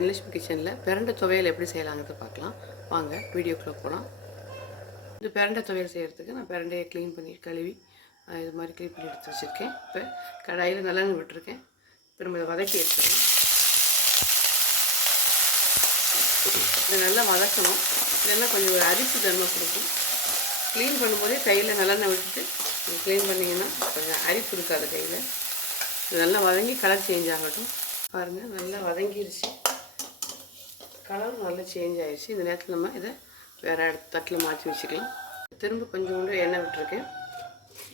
English கிச்சனில் பிரண்டை துவையல் எப்படி செய்யலாங்கிறத பார்க்கலாம். வாங்க வீடியோக்குள்ளே போகலாம் இந்த பிரண்டை துவையல் செய்கிறதுக்கு நான் பிரண்டையை க்ளீன் பண்ணி கழுவி இது மாதிரி க்ளீன் பண்ணி எடுத்து வச்சுருக்கேன். இப்போ கடாயில் நல்லெண்ணெய் விட்டுருக்கேன். இப்போ நம்ம இதை வதக்கி எடுத்துக்கலாம் இதை நல்லா வதக்கணும். இல்லைன்னா கொஞ்சம் ஒரு அரிப்பு தன்மை கொடுக்கும். க்ளீன் பண்ணும்போதே கையில் நல்லெண்ணெய் விட்டுட்டு க்ளீன் பண்ணிங்கன்னா கொஞ்சம் அரிப்பு இருக்காது கையில். இது நல்லா வதங்கி கலர் சேஞ்ச் ஆகட்டும். பாருங்கள் நல்லா வதங்கிருச்சு. கலர் நல்லா சேஞ்ச் ஆகிடுச்சு இந்த நேரத்தில் நம்ம இதை வேறு இடத்து தட்டில் மாற்றி வச்சுக்கலாம். திரும்ப கொஞ்சோண்டு எண்ணெய் விட்டுருக்கேன்.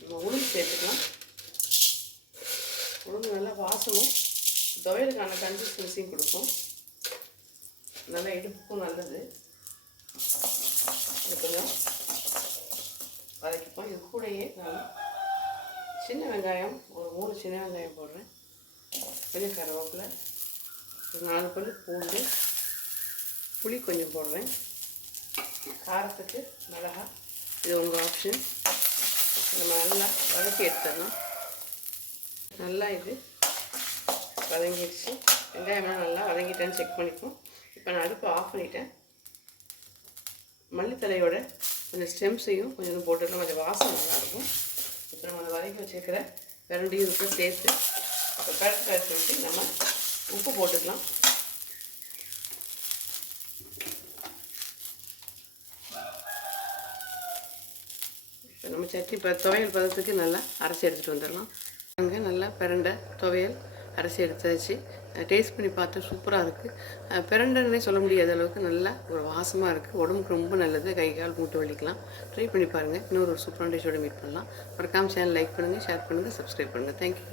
நம்ம உளுந்து சேர்த்துக்கலாம். உளுந்து நல்லா வாசமும் துவையலுக்கான கன்சிஸ்டன்சியும் கொடுக்கும் நல்லா இடுப்புக்கும் நல்லது. கொஞ்சம் வதக்கிப்போம். இது கூடயே நான் சின்ன வெங்காயம் ஒரு மூணு சின்ன வெங்காயம் போடுறேன். பெரிய கருவேப்பிலை ஒரு நாலு பல்லு பூண்டு புளி கொஞ்சம் போடுறேன் காரத்துக்கு மிளகா இது உங்கள் ஆப்ஷன் நம்ம நல்லா வதக்கி எடுத்துடலாம் நல்லா இது வதங்கிடுச்சு. வெங்காயம்லாம் நல்லா வதங்கிட்டேன்னு செக் பண்ணிப்போம். இப்போ நான் அடுப்பை ஆஃப் பண்ணிட்டேன். மல்லித்தலையோட கொஞ்சம் ஸ்டெம்ஸையும் கொஞ்சம் போட்டுடலாம் கொஞ்சம் வாசம் நல்லாயிருக்கும் இப்போ நம்ம அந்த வதக்கி வச்சுருக்கிற விரண்டியும் இதுக்கு சேர்த்து இப்போ கரெக்ட் கரெக்ட் நம்ம உப்பு போட்டுக்கலாம். இப்போ நம்ம சட்னி இப்போ துவையல் பதத்துக்கு நல்லா அரைச்சி எடுத்துகிட்டு வந்துடலாம். அங்கே நல்லா பிரண்டை துவையல் அரைச்சி எடுத்தாச்சு. டேஸ்ட் பண்ணி பார்த்தா சூப்பராக இருக்குது பிரண்டைன்னே சொல்ல முடியாத அளவுக்கு நல்லா ஒரு வாசமாக இருக்குது உடம்புக்கு ரொம்ப நல்லது. கை கால் மூட்டு வலிக்கலாம். ட்ரை பண்ணி பாருங்கள் இன்னொரு ஒரு சூப்பரான டிஷ்ஷோட மீட் பண்ணலாம். மறக்காமல் சேனல் லைக் பண்ணுங்கள் ஷேர் பண்ணுங்கள் சப்ஸ்கிரைப் பண்ணுங்கள் தேங்க்யூ